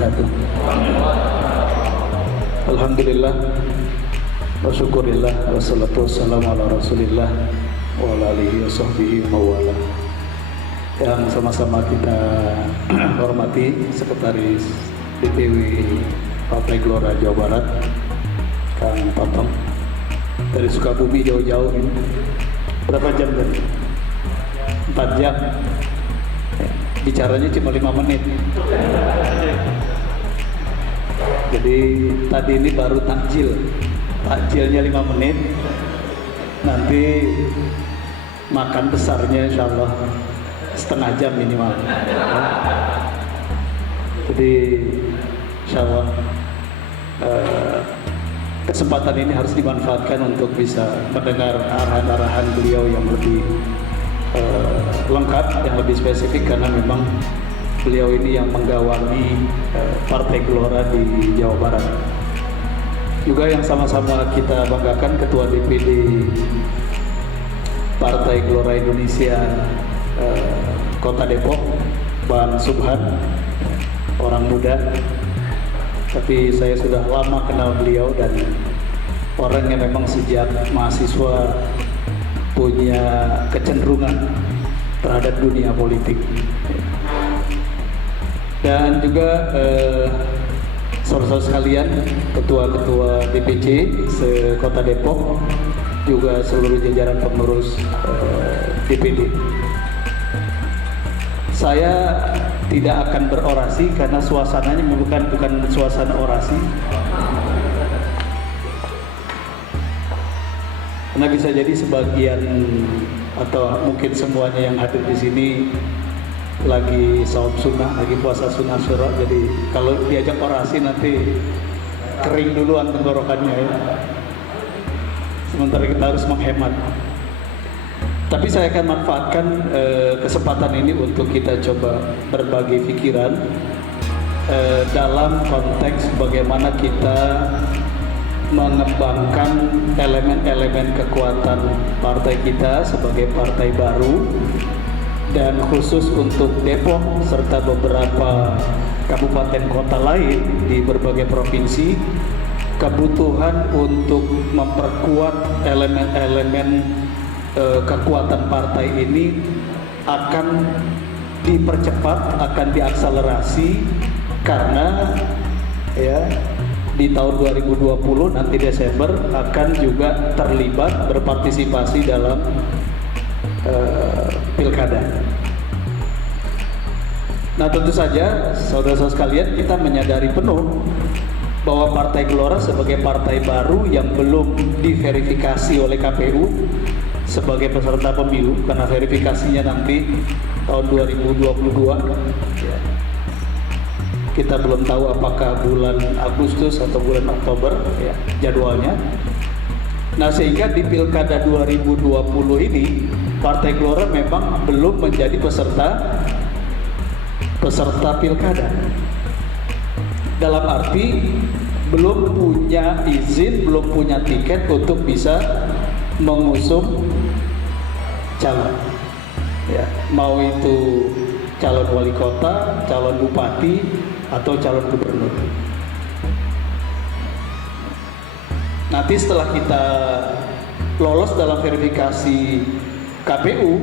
wabarakatuh. Alhamdulillah wa syukurillah wassalatu wassalamu ala rasulillah wa ala alihi wa sahbihi mawala. Yang sama-sama kita hormati Sekretaris DPW Partai Gelora Jawa Barat Kang Totong dari Sukabumi jauh-jauh ini. Berapa jam tadi? 4 jam. Bicaranya cuma 5 menit. Jadi tadi ini baru takjilnya 5 menit. Nanti makan besarnya insya Allah setengah jam minimal. Jadi insya Allah kesempatan ini harus dimanfaatkan untuk bisa mendengar arahan-arahan beliau yang lebih lengkap, yang lebih spesifik, karena memang beliau ini yang menggawangi Partai Gelora di Jawa Barat. Juga yang sama-sama kita banggakan Ketua DPD Partai Gelora Indonesia Kota Depok, Bang Subhan, orang muda, tapi saya sudah lama kenal beliau dan orangnya memang sejak mahasiswa punya kecenderungan terhadap dunia politik. Dan juga saudara-saudara sekalian, ketua-ketua DPC se-Kota Depok, juga seluruh jajaran pengurus DPD. Saya tidak akan berorasi karena suasananya bukan suasana orasi. Karena bisa jadi sebagian atau mungkin semuanya yang hadir di sini lagi saum sunnah, lagi puasa sunnah syura. Jadi kalau diajak orasi nanti kering duluan tenggorokannya ya. Sementara kita harus menghemat. Tapi saya akan manfaatkan kesempatan ini untuk kita coba berbagi pikiran dalam konteks bagaimana kita mengembangkan elemen-elemen kekuatan partai kita sebagai partai baru, dan khusus untuk Depok serta beberapa kabupaten kota lain di berbagai provinsi, kebutuhan untuk memperkuat elemen-elemen kekuatan partai ini akan dipercepat, akan diakselerasi, karena ya di tahun 2020 nanti Desember akan juga terlibat berpartisipasi dalam pilkada. Nah, tentu saja saudara-saudara sekalian, kita menyadari penuh bahwa Partai Gelora sebagai partai baru yang belum diverifikasi oleh KPU sebagai peserta pemilu, karena verifikasinya nanti tahun 2022 ya. Kita belum tahu apakah bulan Agustus atau bulan Oktober ya, jadwalnya. Nah, sehingga di Pilkada 2020 ini Partai Gelora memang belum menjadi peserta pilkada. Dalam arti belum punya izin, belum punya tiket untuk bisa mengusung calon. Ya, mau itu calon wali kota, calon bupati, atau calon gubernur. Nanti setelah kita lolos dalam verifikasi KPU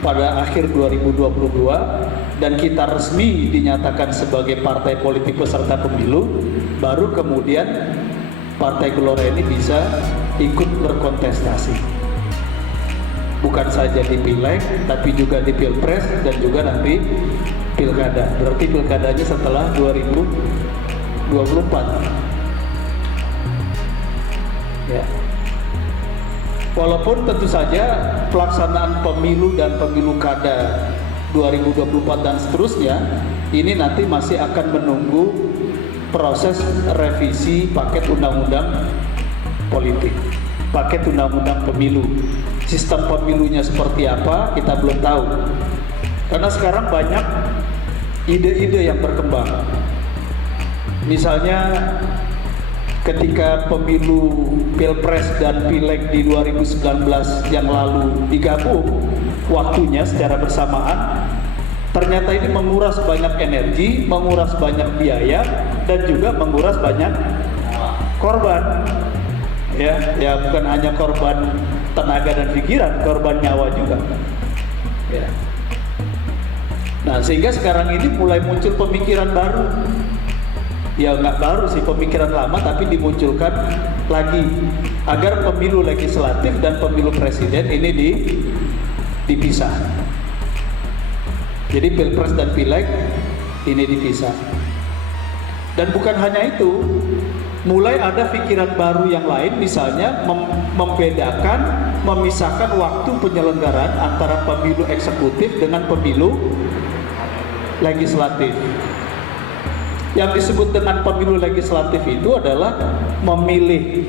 pada akhir 2022 dan kita resmi dinyatakan sebagai partai politik peserta pemilu, baru kemudian Partai Gelora ini bisa ikut berkontestasi. Bukan saja di Pileg, tapi juga di Pilpres dan juga nanti pilkada. Berarti pilkadanya setelah 2024. Ya. Walaupun tentu saja pelaksanaan pemilu dan pemilu kada 2024 dan seterusnya ini nanti masih akan menunggu proses revisi paket undang-undang politik, paket undang-undang pemilu. Sistem pemilunya seperti apa kita belum tahu, karena sekarang banyak ide-ide yang berkembang. Misalnya ketika pemilu Pilpres dan Pileg di 2019 yang lalu digabung waktunya secara bersamaan, Ternyata ini menguras banyak energi, menguras banyak biaya, dan juga menguras banyak korban. Ya bukan hanya korban tenaga dan pikiran, korban nyawa juga. Ya. Nah, sehingga sekarang ini mulai muncul pemikiran baru. Ya nggak baru sih, pemikiran lama, tapi dimunculkan lagi agar pemilu legislatif dan pemilu presiden ini dipisah. Jadi pilpres dan pileg ini dipisah. Dan bukan hanya itu, mulai ada pikiran baru yang lain, misalnya membedakan, memisahkan waktu penyelenggaraan antara pemilu eksekutif dengan pemilu legislatif. Yang disebut dengan pemilu legislatif itu adalah memilih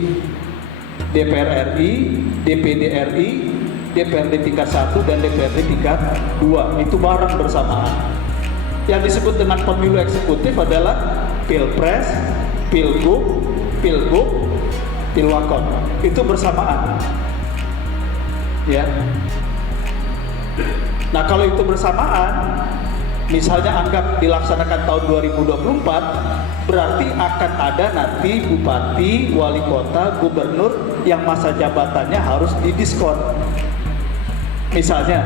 DPR RI, DPD RI, DPRD tingkat 1 dan DPRD tingkat 2, itu bareng bersamaan. Yang disebut dengan pemilu eksekutif adalah Pilpres, Pilgub, Pilgub, Pilwakot, itu bersamaan. Ya. Nah, kalau itu bersamaan, misalnya anggap dilaksanakan tahun 2024, berarti akan ada nanti bupati, wali kota, gubernur yang masa jabatannya harus didiskon. Misalnya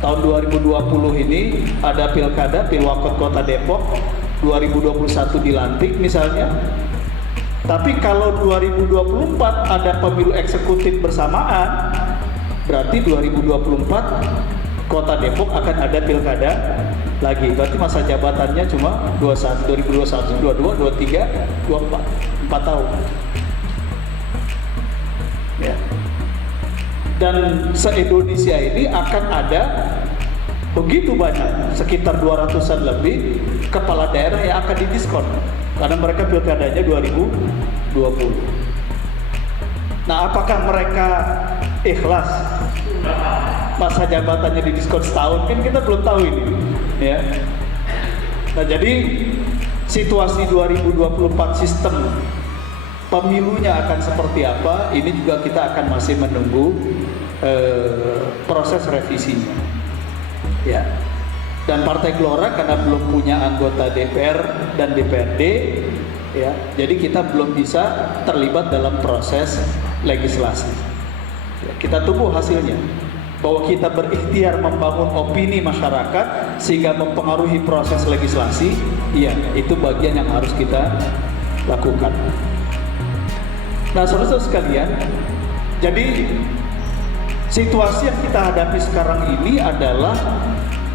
tahun 2020 ini ada pilkada, Pilwakot Kota Depok, 2021 dilantik misalnya. Tapi kalau 2024 ada pemilu eksekutif bersamaan, berarti 2024 Kota Depok akan ada pilkada lagi. Berarti masa jabatannya cuma 2021, 22, 23, 24, 4 tahun. Ya. Dan se-Indonesia ini akan ada begitu banyak, sekitar 200-an lebih kepala daerah yang akan didiskon karena mereka pilkadanya 2020. Nah, apakah mereka ikhlas masa jabatannya didiskon setahun? Kan kita belum tahu ini, ya. Nah, jadi situasi 2024 sistem pemilunya akan seperti apa? Ini juga kita akan masih menunggu proses revisinya. Ya. Dan Partai Gelora karena belum punya anggota DPR dan DPRD, ya, jadi kita belum bisa terlibat dalam proses legislasi. Ya, kita tunggu hasilnya. Bahwa kita berikhtiar membangun opini masyarakat sehingga mempengaruhi proses legislasi, iya, itu bagian yang harus kita lakukan. Nah, saudara-saudara sekalian, jadi situasi yang kita hadapi sekarang ini adalah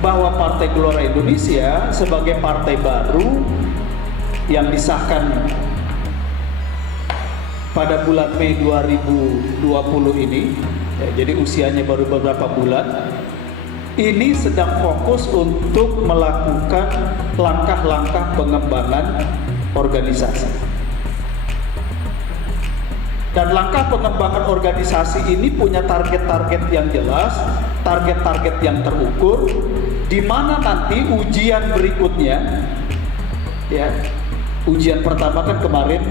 bahwa Partai Gelora Indonesia sebagai partai baru yang disahkan pada bulan Mei 2020 ini, ya, jadi usianya baru beberapa bulan, ini sedang fokus untuk melakukan langkah-langkah pengembangan organisasi. Dan langkah pengembangan organisasi ini punya target-target yang jelas, target-target yang terukur, di mana nanti ujian berikutnya, ya, ujian pertama kan kemarin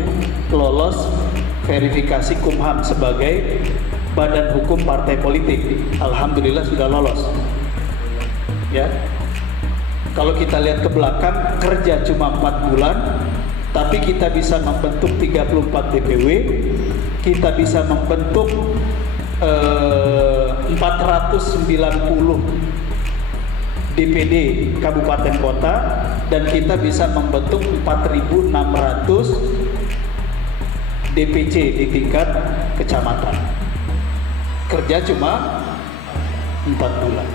lolos verifikasi Kumham sebagai badan hukum partai politik. Alhamdulillah sudah lolos. Ya, kalau kita lihat ke belakang, kerja cuma 4 bulan, tapi kita bisa membentuk 34 DPW, kita bisa membentuk 490 DPD kabupaten kota, dan kita bisa membentuk 4.600 DPC di tingkat kecamatan. Kerja cuma 4 bulan.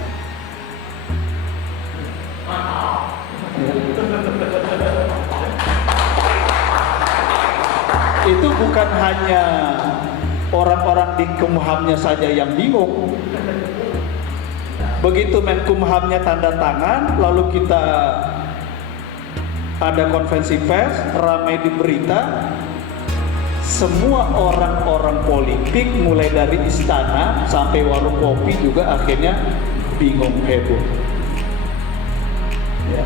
Itu bukan hanya orang-orang di Kumhamnya saja yang bingung. Begitu Menkumhamnya tanda tangan, lalu kita ada konferensi pers, ramai di berita, semua orang-orang politik mulai dari istana sampai warung kopi juga akhirnya bingung, heboh. Ya.